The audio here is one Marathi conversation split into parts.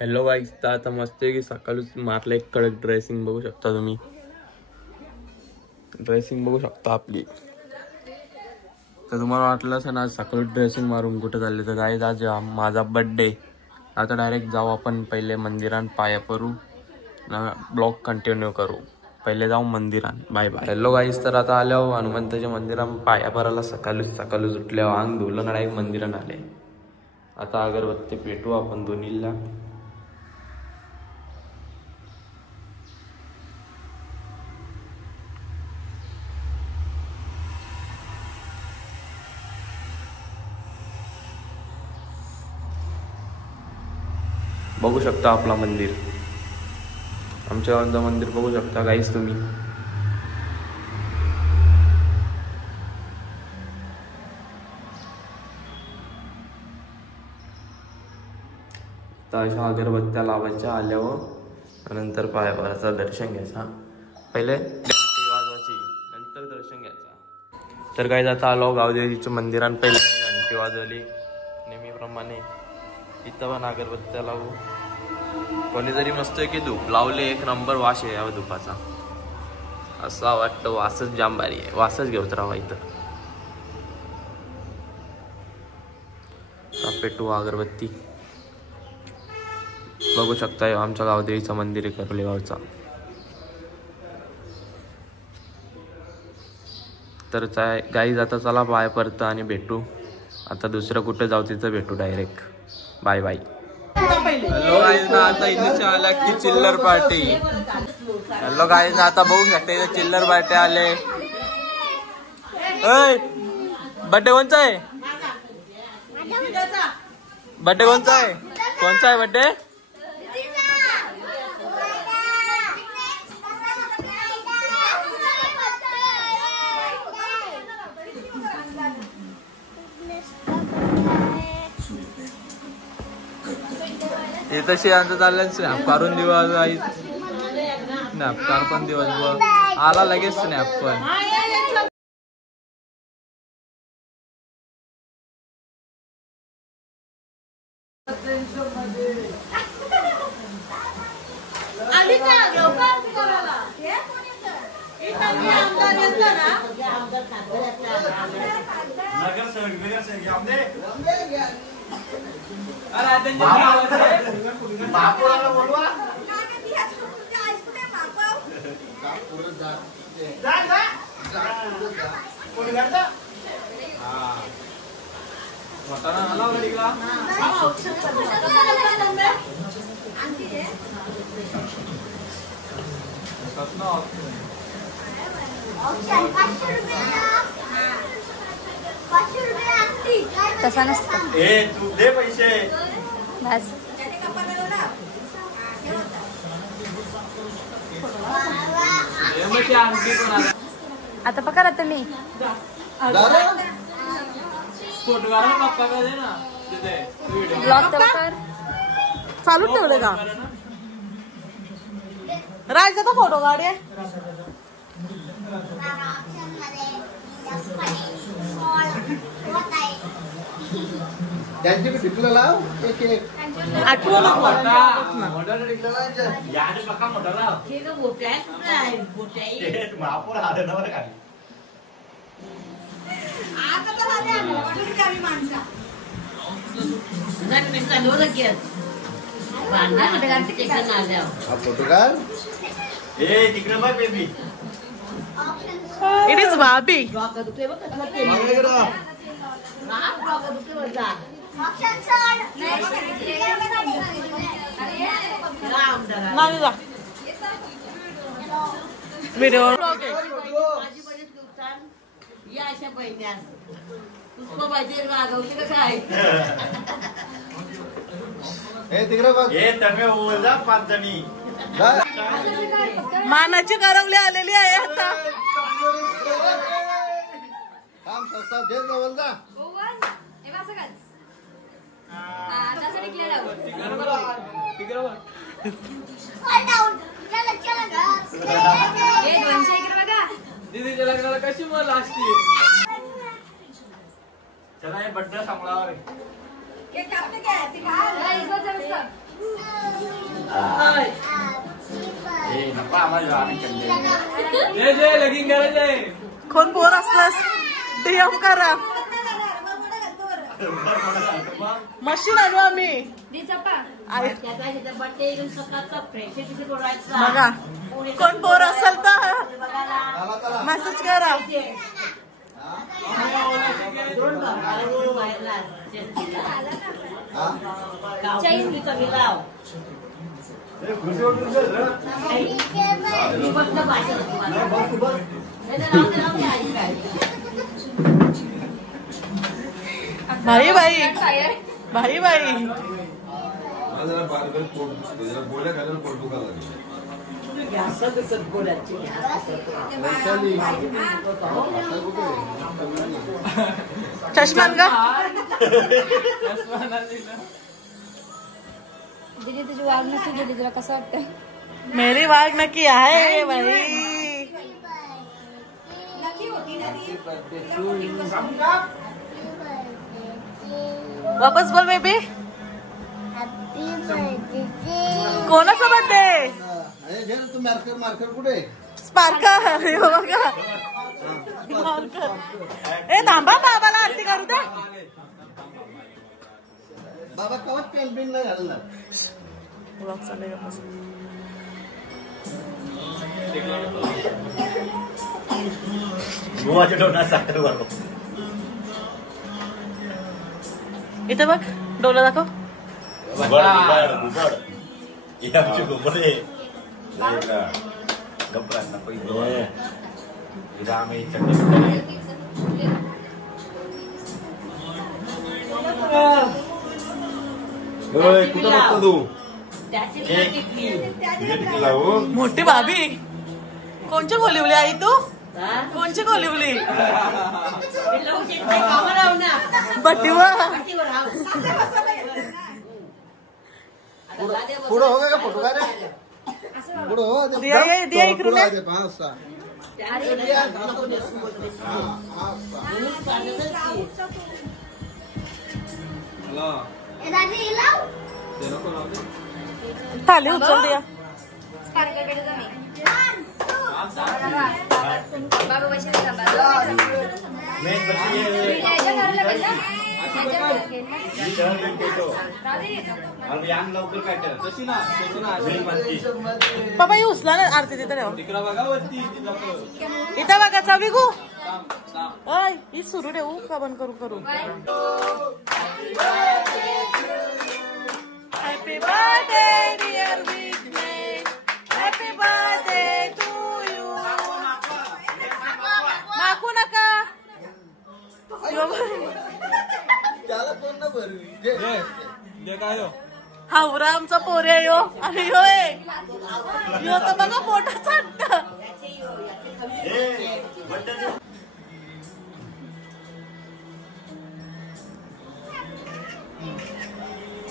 हॅलो गाईस, तर आता मस्त आहे की सकाळीच मारलं एक कडक ड्रेसिंग बघू शकता तुम्ही. ड्रेसिंग बघू शकता आपली. तर तुम्हाला वाटलं असं ना सकाळी ड्रेसिंग मारून कुठे चालले, तर गाईस आज माझा बर्थडे. आता डायरेक्ट जाऊ आपण पहिले मंदिरात पाया पडू ना, ब्लॉग कंटिन्यू करू. पहिले जाऊ मंदिरात. Bye bye. हॅलो गाईस, तर आता आलो हनुमंताच्या मंदिरात पाया पडायला. सकाळीच उठल्यावर अंग धुलं ना डायरेक्ट मंदिरात आले. आता अगरबत्ती पेटवू आपण दोन्हीला. बघू शकता आपला मंदिर, आमच्या गावाचं मंदिर बघू शकता गाईस तुम्ही. तर अशा अगरबत्त्या लावायच्या आल्यावर नंतर पाया पडायचं, दर्शन घ्यायचा. पहिले घंटी वाजवायची, नंतर दर्शन घ्यायचा. तर काय जाता आलो गावदेवीच्या मंदिरात. पहिले घंटी वाजवली नेहमीप्रमाणे. इथं पण अगरबत्त्या लावू. कोणीतरी मस्त की धूप लावले, एक नंबर वास आहे या धुपाचा. असा वाटतं वासच जाम भारी आहे. वासच घेऊत राहा इथं. पेटू अगरबत्ती. बघू शकता आमच्या गावदेवीचं मंदिर आहे कर्लेगावचा. तर गाईज आता चला पाय पडतं आणि भेटू. आता दुसरं कुठे जाऊ तिथं भेटू direct. Bye bye. Hello guys ना, आता इथे आला की चिल्लर पार्टी. हॅलो गाईज ना, आता बघू शकता इथे चिल्लर पार्टी आले. बर्थडे कोणचा आहे? बर्थडे कोणचा आहे? कोणचा आहे बर्थडे? हे तशी आमचं चाललं स्नॅप काढून दिवस आई. स्नॅप कार पण दिवसभर आला लगेच स्नॅप पण. तसा नसतं. तू दे पैसे बस. आता पकडा तुम्ही. ब्लॉग तर कर. चालू ठेवले का राजाचा फोटो काढे. त्यांची टिकलं लाव एक एक आठवण फोटो काढ. तिकडे बघ बेबी. इट इज बाबी. व्हिडिओ तिकडे बघ. पाच जणी मानाची करवली आलेली आहे आता. काम संस्था दे जवळ जा. दीदीच्या लग्नाला कशी मला असते. चला हे बड्डा सांभाळावर. केक कापते काय? ती काय? कोण पोर असलास डीएम करा. मशीन आणू आम्ही. बघा कोण पोर असेल तर मेसेज करा. भाई भाई भाई भाई चष्मान का दीदी तुझी वाघ नक्की गेली तुला कसं वाटतंय? मेरी वाघ नक्की आहे भाई. वापस बोल बेबी. कोणाचा बर्थडे? अरे घे ना तू मार्कर मार्कर कुठे? स्पार्कर. हे बघा स्पार्कर. ए थांबा बाबाला आरती करू दे. बाबा कवच पेन बिन नाही घालणार. ब्लॉग चालेल का? इथे बघ डोला दाखव. कुठं बघतो तू? मोठी भाभी कोणची बोलिवली आई तू? कोणची बोलिवली? बट्टीवर. पुढं हो का फोटो काढ. पुढं हो. दिया इकडून ये. थाली उचल दिया. बाबा बाबा ही उचला ना आरती तिथे ठेवा. इथं बघा चावी गो. अय ही सुरू ठेवू का बंद करू करू. Happy birthday dear Vighnesh. Happy birthday to you. मागू नका. त्याला कोण ना भरवी. हावरा आमचा पोरे यो. आणि यो तर बघा मोठा चाट.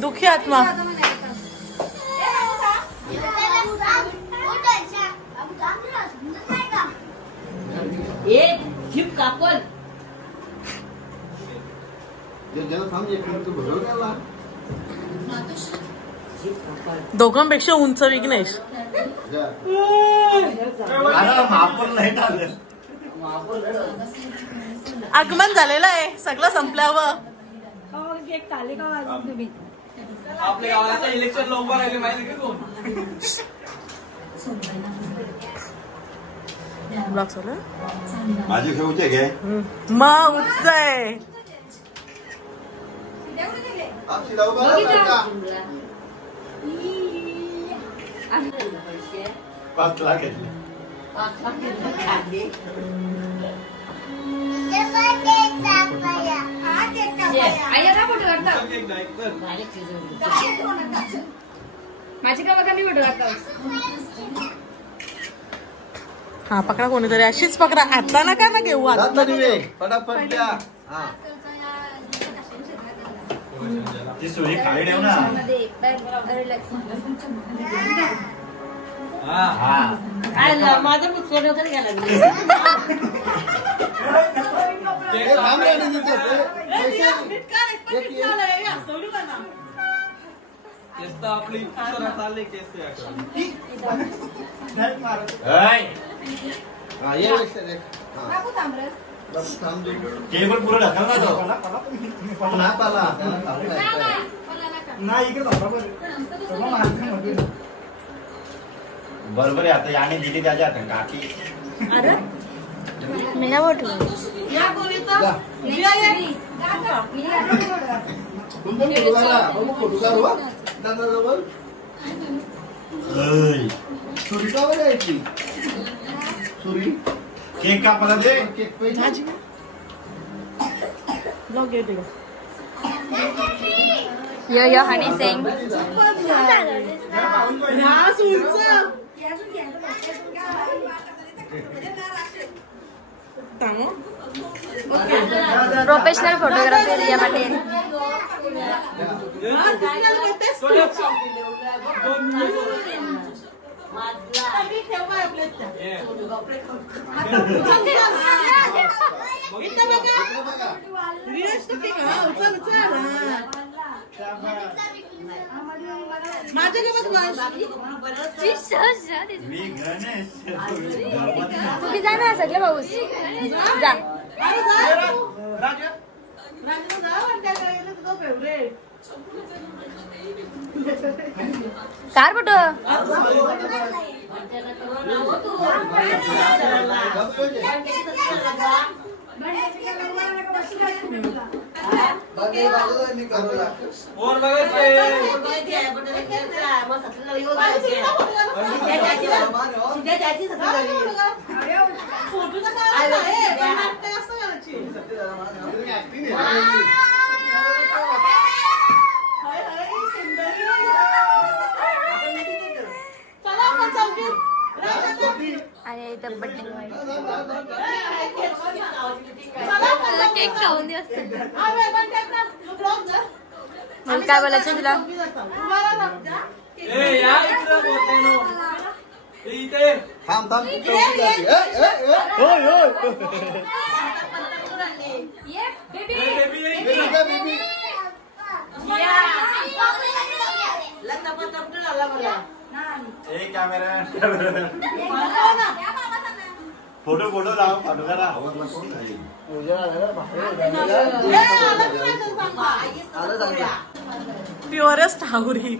दुखी आत्मा. कापल दोघांपेक्षा उंच विघ्नेश. आगमन झालेलं आहे सगळं संपल्यावर. आपल्या गावाला इलेक्शन लवकर राहिले माहिती का कोण? ब्लॉग चालू माझी घेऊचे घे. मग उठतंय. पाच लाख घेतले. माझी का बघा मी व्हिडिओ लागतो. हा पकडा कोणीतरी. अशीच पकडा. आता नका ना घेऊ. आता फटाफट द्या. ती सुरी खाली ठेव ना. माझं पुस्तक वगैरे घ्यायला मस्त आपली चालले केस केबल पुरं ढकल ना तो बरोबर आहे. आता याने दिली त्याच्या हातात काठी. अरे मी नाही बोलतो या बोलीचा या या फोटो काढू दादाजवळ सुरी का बरं यायची सुरी केक कापायला दे. केक पाहिजे लॉग येते का यो हनी सिंग रास उंच तामो प्रोफेशनल फोटोग्राफी रिया पाटील मी गणेश. तुम्ही जा ना सगळे भाऊ जा कार फोटो आणि इथं बड्डे केक खाऊन दे मला काय बोलायचं तुला थांब थांब बेबी कॅमेरा फोटो लाव फोटो करा. प्युअरेस्ट हावरी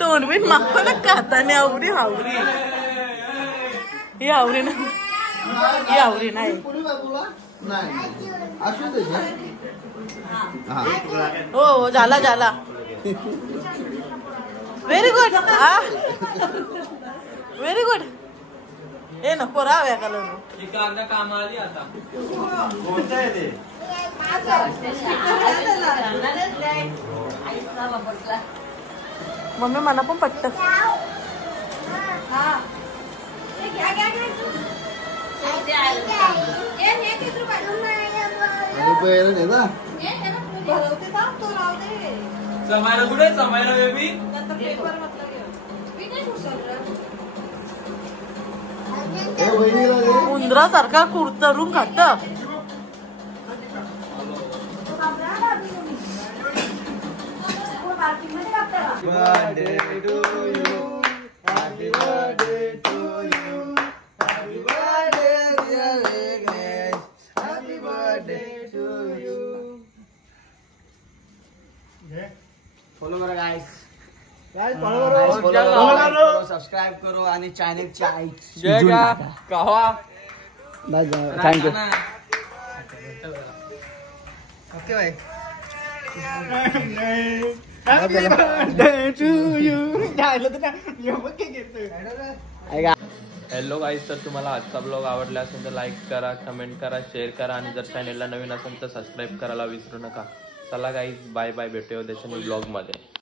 टोनवीन मागतो ना काताने आवडी हावरी ही हावरी ना ही हावरी नाही नाही असू दे हो हो झाला झाला व्हेरी गुड व्हेरी गुड ए नको राव्या का कांदा कामाला आली आता कोणतं आहे ते? मम्मी मला पण पटत जमायला कुठे जमायला बेबी उंदरासारखा कुरतरून खात फॉलो करा गाइस सबस्क्राइब करो आणि चॅनलची थँक्यू ओके भाई हॅलो गाईज, तर तुम्हाला आजचा ब्लॉग आवडला असेल तर लाईक करा, कमेंट करा, शेअर करा आणि जर चॅनलला नवीन असेल तर सबस्क्राईब करायला विसरू नका. चला गाईज, बाय बाय, भेटूया उद्याच्या ब्लॉग मध्ये.